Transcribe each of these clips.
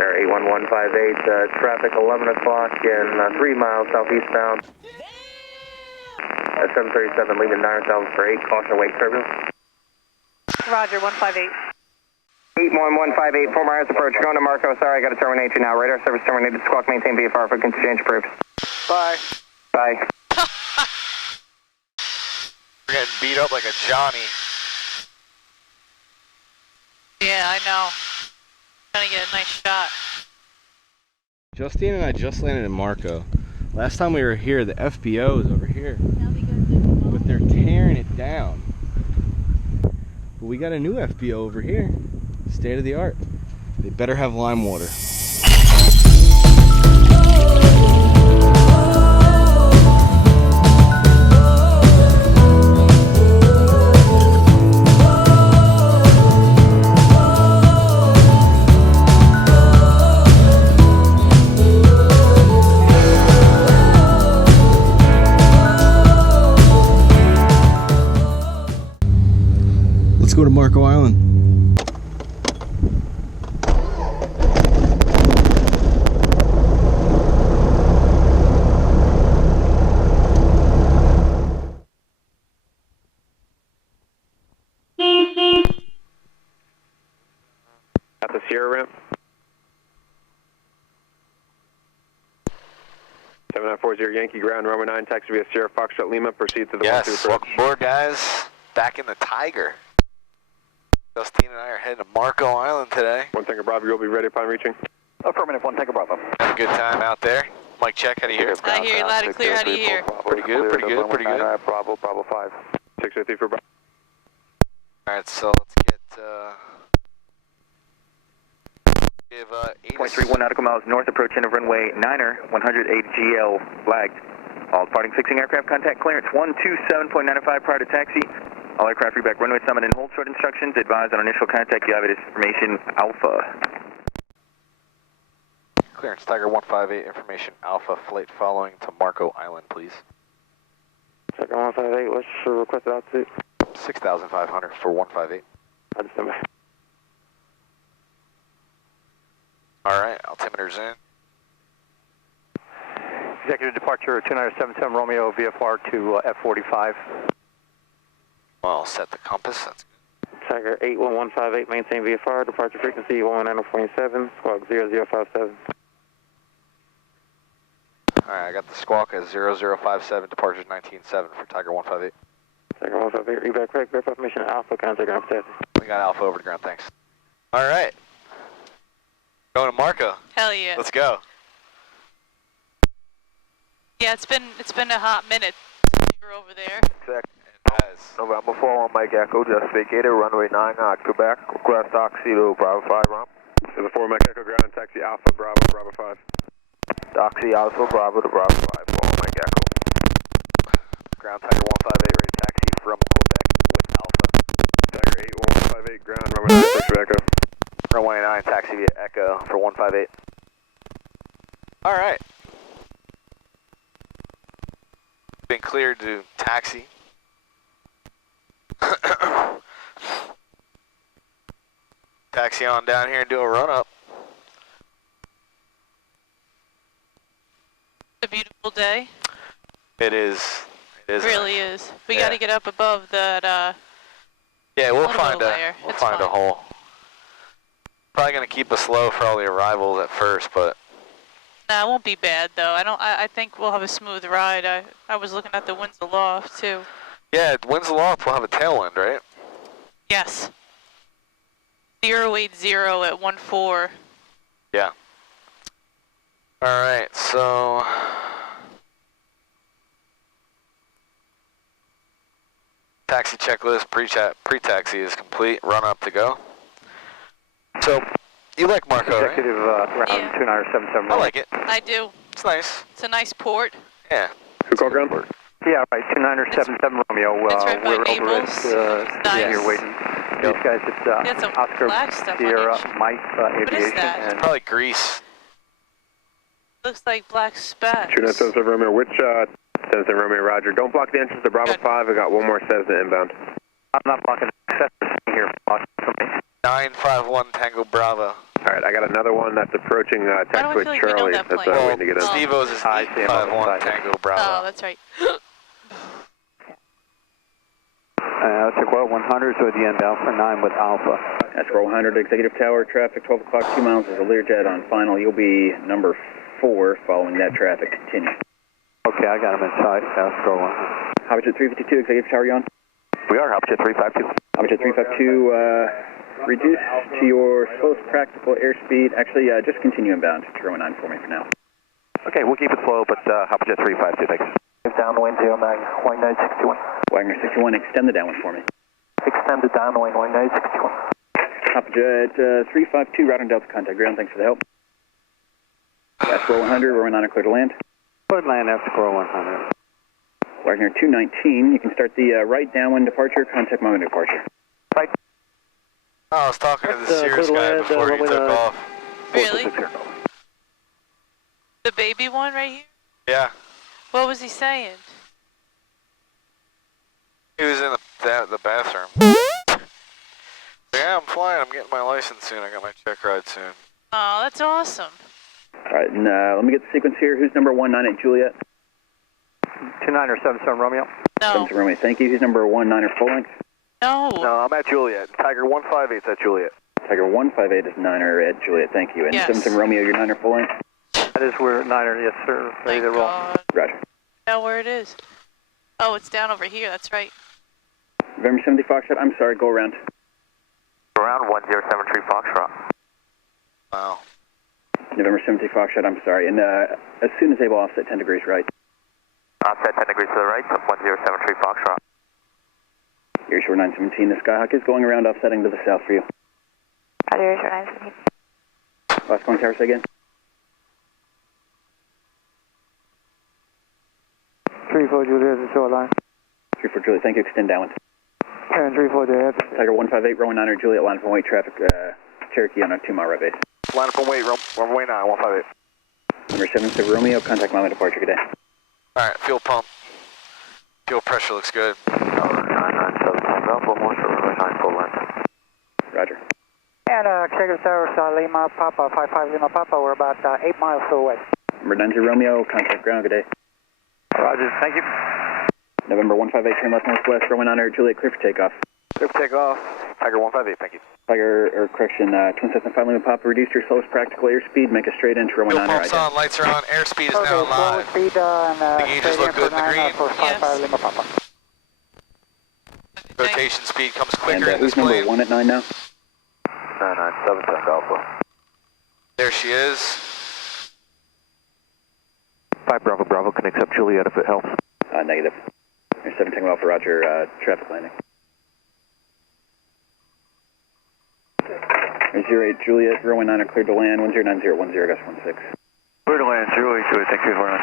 Air 81158, traffic 11 o'clock and 3 miles southeastbound. 737 leaving 9,000 for 8, caution wake turbulence. Roger, 158. 81158, 4 miles approach, going to Marco, sorry, I got to terminate you now. Radar service terminated, squawk, maintain VFR for exchange proofs. Bye. Bye. We're getting beat up like a Johnny. Yeah, I know. Trying to get a nice shot. Justine and I just landed in Marco. Last time we were here, the FBO is over here. But they're tearing it down. But we got a new FBO over here. State of the art. They better have lime water. Let's go to Marco Island. At the Sierra ramp. 7940 Yankee ground, runway 9, taxi via Sierra Foxtrot Lima, proceed to the 1-2 approach. Welcome aboard, guys. Back in the Tiger. Justine and I are heading to Marco Island today. 1 Tango Bravo, you'll be ready upon reaching. Affirmative, 1 Tango Bravo. Have a good time out there. Mike, check. How do you hear? I hear you loud and clear. How do you hear? Pretty good, pretty good, pretty good. Bravo 5. 650 for Bravo. Alright, so let's get, give, 0.31 nautical miles north, approach end of runway 9er, 108 GL, flagged. All departing fixing aircraft contact clearance 127.95 prior to taxi. All aircraft reback runway summit and hold short instructions. Advise on initial contact. You have it as information Alpha. Clearance, Tiger 158, information Alpha, flight following to Marco Island, please. Tiger 158, what's your requested altitude? 6,500 for 158. I just stand by. Alright, altimeter's in. Executive departure 2977 Romeo VFR to F45. Well, set the compass, that's good. Tiger 81158, maintain VFR, departure frequency 119.7, squawk 0057. Alright, I got the squawk at 0057, departures 19.7 for Tiger 158. Tiger 158, reback correct, verify information Alpha, contact ground status. We got Alpha over to ground, thanks. Alright. Going to Marco. Hell yeah. Let's go. Yeah, it's been a hot minute since we were over there. Check. Guys. November 4 Mike Echo, just vacated, runway 9 Quebec, request oxy to Bravo 5 ramp. To the 4 Mike Echo ground, taxi Alpha, Bravo 5. Oxy Alpha, Bravo to Bravo 5, 4 Mike Echo. Ground Tiger 158, ready to taxi from Quebec with Alpha. Tiger 81158, ground, runway 9, taxi Echo. Runway 9, taxi via Echo for 158. Alright. Been cleared to taxi. Taxi on down here and do a run up. It's a beautiful day. It is. It really is. We Yeah. got to get up above that. Yeah, we'll little find layer. we'll It's find a fine. hole. Probably gonna keep us low for all the arrivals at first, but Nah, it won't be bad though. I think we'll have a smooth ride. I was looking at the winds aloft too. yeah, winds aloft. We'll have a tailwind, right? Yes. 080 at 14. Yeah. All right, so taxi checklist, pre-taxi is complete. Run up to go. So you like Marco, right? Executive ground Yeah. 2977 I like it. I do. It's nice. It's a nice port. Yeah. Who called ground? Yeah, right, 2977 Romeo. It's right by We're over Naples. at Nice. here waiting. Yep. These guys, Got some it's Oscar black stuff on Sierra each. Mike is Aviation. that? And Probably Greece. Looks like black spats. 2977 Romeo, which 77 Romeo, Roger. Don't block the entrance to Bravo Good. 5, I got one more Cessna inbound. I'm not blocking access here. Blocking for me. 951 Tango Bravo. Alright, I got another one that's approaching do I taxiway feel like we know Charlie. that That's plane? waiting to get in. Steve-O's is I see him on the 851 side. Tango Bravo. Oh, that's right. Took well 100, so at the end, Alpha 9 with Alpha. That's roll 100, Executive Tower, traffic 12 o'clock, 2 miles is a Learjet on final. You'll be number 4 following that traffic. Continue. Okay, I got him inside. Let's go 100. Hopperjet 352, Executive Tower, you on? We are Hopperjet 352. Hopperjet 352, reduce to your slowest practical airspeed. Actually, just continue inbound to Runway 9 for me for now. Okay, we'll keep it slow, but Hopperjet 352, thanks. Downwind 09, line 961. Wagner 61, extend the downwind for me. Extend the downwind, line 961. Hopperjet 352, route and Delta contact ground. Thanks for the help. That's roll 100, Runway 9 clear to land. Put land after roll 100. Wagner 219, you can start the right downwind departure, contact moment departure. Oh, I was talking to the That's, Sears clear guy land, before he runway took 9. off. Really? The baby one right here? Yeah. What was he saying? He was in the bathroom. Yeah, I'm flying. I'm getting my license soon. I got my check ride soon. Oh, that's awesome. Alright, and let me get the sequence here. Who's number 198 Juliet? 29 or 77 Romeo. No. 77 Romeo, thank you. Who's number 19er full length? No. No, I'm at Juliet. Tiger 158's at Juliet. Tiger 158 is 9er at Juliet, thank you. And Yes. 77 Romeo, you're 9er full length? That is where 9er, yes sir. Ready Thank to roll. God. Roger. I know where it is. Oh, it's down over here. That's right. November 70 Foxtrot, I'm sorry, go around. Around 1073 Foxtrot. Wow. November 70 Foxtrot, I'm sorry. And as soon as able, offset 10 degrees right. Offset 10 degrees to the right, 1073 Foxtrot. Here's your 917. The Skyhawk is going around offsetting to the south for you. Here's your 917. Last calling tower, say again. 34 Juliet is still line. 34 Juliet, thank you. Extend downwind. And 34 Juliet. Tiger 158, Runway 9er Juliet, line from weight traffic, Cherokee on a 2-mile right base. Line from weight, runway 9, 158. Number 77 Romeo, contact moment departure, good day. Alright, fuel pump. Fuel pressure looks good. 997 Alpha, more for runway 9 full length. Roger. And Executive Tower, Lima Papa, 55 Lima Papa, we're about 8 miles away. Number 90 Romeo, contact ground, good day. Roger, thank you. November 158, turn left northwest, Runway 9er Juliet, clear for takeoff. Clear for takeoff. Tiger 158, thank you. Tiger, or correction, Twin Cessna 5 Lima Papa, reduce your slowest practical airspeed, make a straight into Runway Fuel 9er. pump's on, lights are on, airspeed is Okay, now slow live. speed and The gauges straight look in good for in the 9 green. for 55 Lima Papa. Rotation speed comes And quicker in this who's number plane. 1 at 9 now? 997 Alpha. There she is. 5 Bravo Bravo can accept Juliet if it helps. Negative. There's 7 Tango Alpha, Roger, traffic landing. There's 08 Juliet, Runway 9er cleared to land, 109010, Gus 16. Clear to land, 08 Juliet, thank you for running.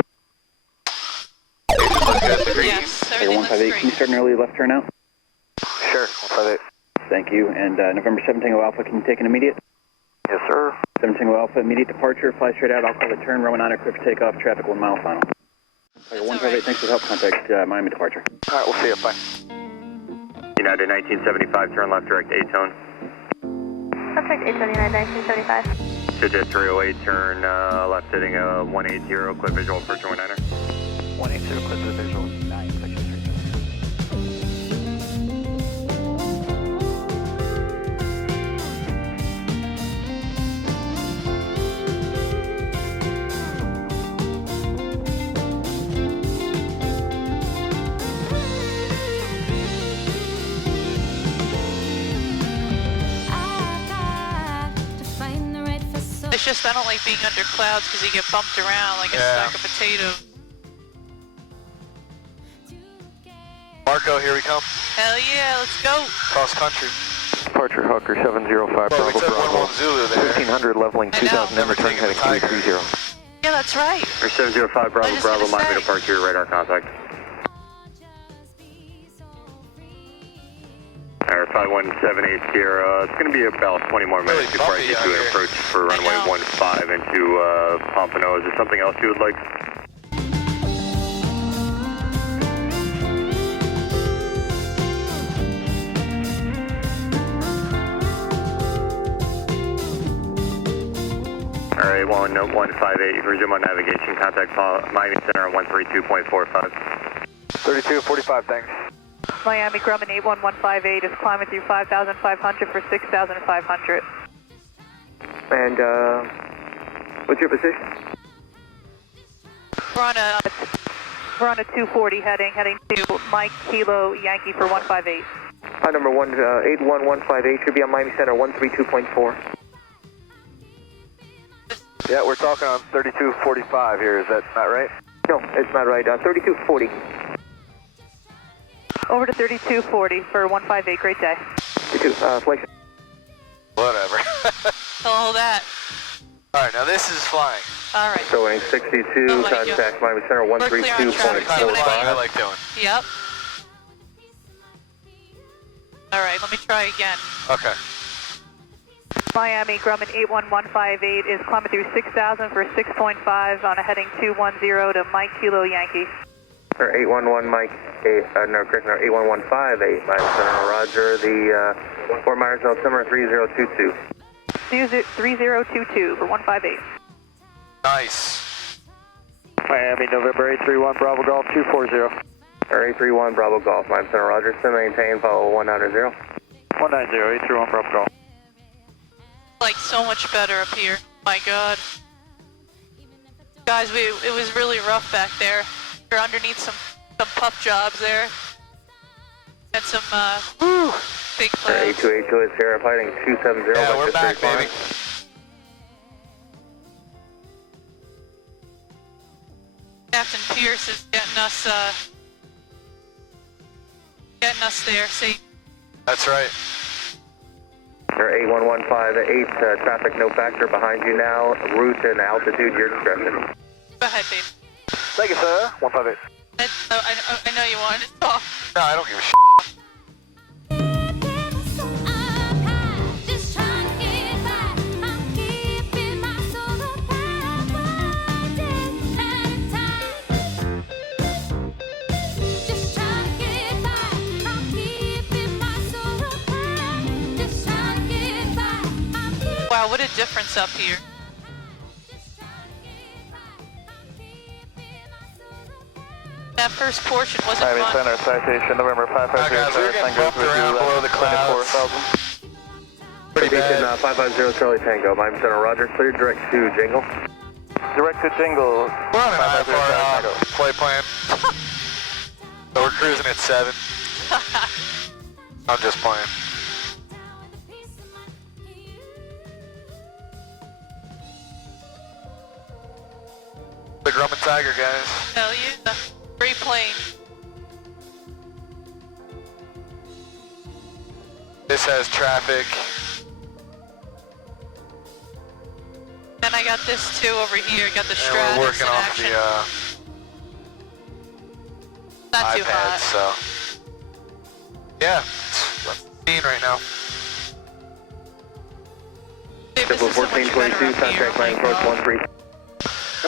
Gauges look good in the green. Yes, Tiger everything looks 158, can you great. start an early left turn out? Sure, 158. Thank you. And November 7 Tango Alpha, can you take an immediate? Yes, sir. 7 Tango Alpha, immediate departure, fly straight out, I'll call the turn, Runway 9er clear for takeoff, traffic 1 mile final. Tiger 158, thanks for the help, contact Miami departure. Alright, we'll see you, bye. United 1975, turn left direct 8-tone. Subject 879, 1975. Digit 308, turn left heading 180, clear visual for Runway 9er. 180, clear to the visual, 9, section 3. It's just I don't like being under clouds because you get bumped around like a Yeah. stack of potatoes. Marco, here we come. Hell yeah, let's go. Cross country. Departure Hawker 705 Well, we Bravo took Bravo. 110 Zulu there. 1500 leveling I know. 2000, Never return taken heading the Tiger. 330. Yeah, that's right. Or 705 I Bravo was just Bravo, gonna Miami say. departure, radar contact. Or 5178 Sierra, it's going to be about 20 more minutes Really before I bumpy get out to an here. approach for runway know. 15 into Pompano. Is there something else you would like? Alright, 1158, resume on navigation, contact Miami Center on 132.45. 3245, thanks. Miami Grumman 81158 is climbing through 5,500 for 6,500. And, what's your position? We're on a 240 heading to Mike Kilo Yankee for 158. Number 81158 should be on Miami Center 132.4. Yeah, we're talking on 3245 here, is that not right? No, it's not right. 3240. Over to 3240 for 158. Great day. Flight. Whatever. All that. Alright, now this is flying. All right. Showing 62, contact Miami Center We're clear on traffic. See what I mean? I like doing. Yep. All right, let me try again. Okay. Miami Grumman 81158 is climbing through 6,000 for 6.5 on a heading 210 to Mike Kilo Yankee. Or 811 Mike, 81158, Miami Center, roger, the Fort Myers altimeter 3022. 3022 for 158. Nice. Miami, November 831, Bravo Golf 240. Or 831 Bravo Golf, Miami Center, roger, still maintain, follow 190. 190, 831 Bravo Golf. Like so much better up here. My God. Guys, it was really rough back there. You're underneath some pup jobs there. And some big clouds. 8282 is here, fighting 270. Yeah, we're back, baby. Captain Pierce is getting us there. See? That's right. Or 81158, traffic no factor behind you now, route and altitude, your discretion. Go ahead, babe. Thank you, sir. 158. I know you wanted to talk. No, I don't give a shit. Wow, what a difference up here. That first portion wasn't Miami fun. Center, citation November 550. Guys, we're getting bumped around below the clouds. 24,000. Pretty bad. 550 Charlie Tango, Miami Center, roger, clear direct to Jingle. Direct to Jingle. We're on an IFR flight plan. So we're cruising at 7. I'm just playing. The Grumman Tiger, guys. Hell yeah. Great plane. This has traffic. Then I got this too over here. Got the And Stratus we're working in off action. the Not too iPad, hot. so. Yeah, that's the scene right now. Babe, this is so much better 1422, up here. contact Miami approach 13.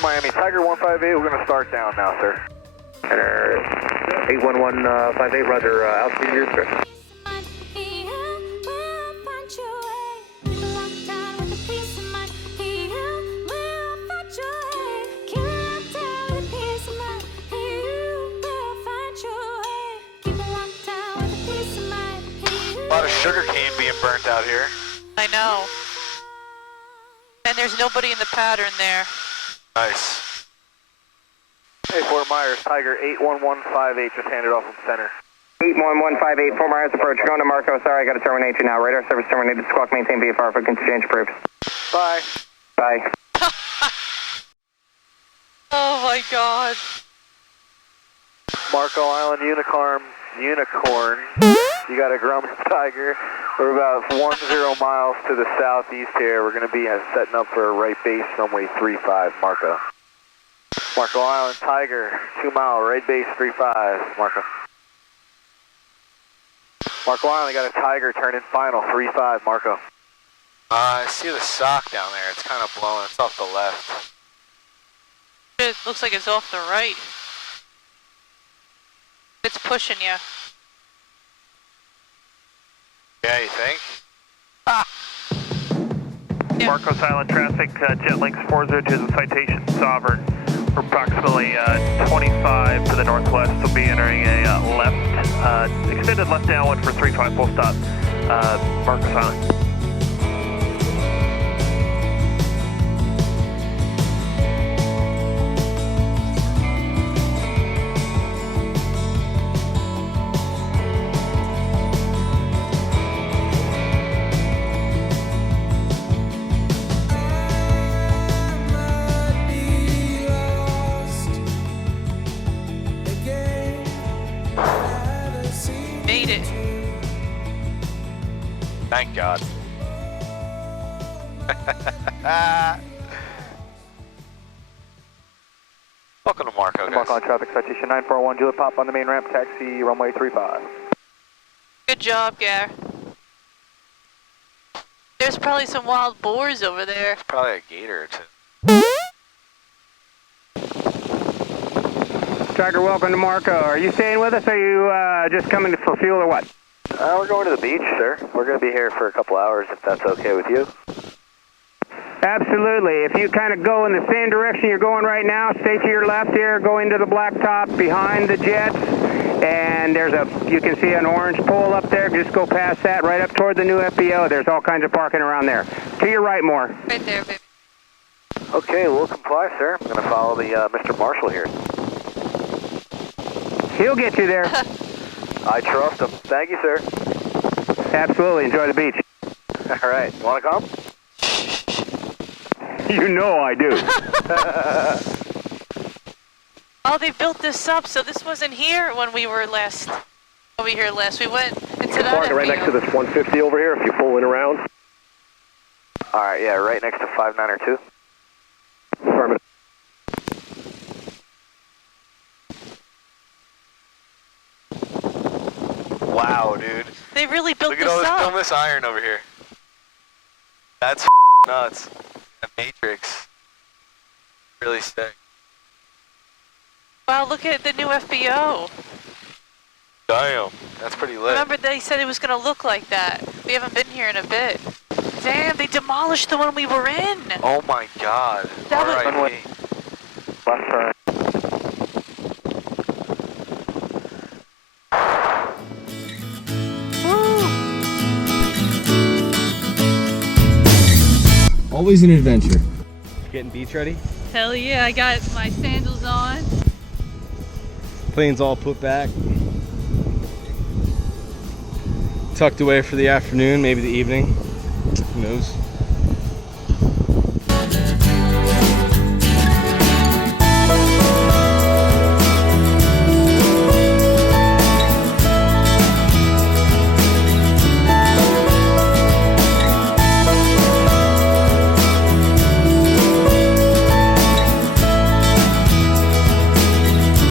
Miami Tiger 158, we're going to start down now, sir. And 81158, roger, altitude, your discretion. A lot of sugar cane being burnt out here. I know. And there's nobody in the pattern there. Nice. Hey, Fort Myers, Tiger 81158, just handed off from center. 81158, Fort Myers approach, going to Marco, sorry, I got to terminate you now. Radar service terminated, squawk maintain VFR for exchange approved. Bye. Bye. Oh my God. Marco Island Unicorn. You got a Grumman Tiger. We're about 10 miles to the southeast here. We're going to be setting up for a right base, runway 35, Marco. Marco Island Tiger, 2 mile, right base 35, Marco. Marco Island got a Tiger turning final, 35, Marco. I see the sock down there. It's kind of blowing. It's off the left. It looks like it's off the right. It's pushing you. Yeah, you think? Yeah. Marcos Island traffic, Jetlinks 402 is a citation Sovereign. We're approximately 25 to the northwest. We'll be entering a left, extended left downwind for 35 full stop, Marcos Island. Made it. Thank God. Welcome to Marco, guys. Marco on traffic, citation 941, Juliet Pop on the main ramp, taxi runway 35. Good job, Gar. There's probably some wild boars over there. It's probably a gator or two. Tiger, welcome to Marco. Are you staying with us, or are you just coming for fuel, or what? We're going to the beach, sir. We're going to be here for a couple hours, if that's okay with you. Absolutely. If you kind of go in the same direction you're going right now, stay to your left here, go into the blacktop behind the jets, and you can see an orange pole up there. Just go past that, right up toward the new FBO. There's all kinds of parking around there. To your right more. Right there, baby. Okay, we'll comply, sir. I'm going to follow the Mr. Marshall here. He'll get you there. I trust him. Thank you, sir. Absolutely. Enjoy the beach. All right. Want to come? You know I do. Oh, they built this up, so this wasn't here when we were over here last. We went into that Parking right next to this 150 over here if you're pulling around. All right, yeah, right next to 592. Affirmative. Wow, dude. They really built Look at this all up. this iron over here. That's nuts. A matrix. Really sick. Wow, look at the new FBO. Damn. That's pretty lit. Remember they said it was going to look like that. We haven't been here in a bit. Damn, they demolished the one we were in. Oh my God. That was- R.I.P. Left turn. Always an adventure. Getting beach ready. Hell yeah, I got my sandals on. Plane's all put back. Tucked away for the afternoon, maybe the evening. Who knows?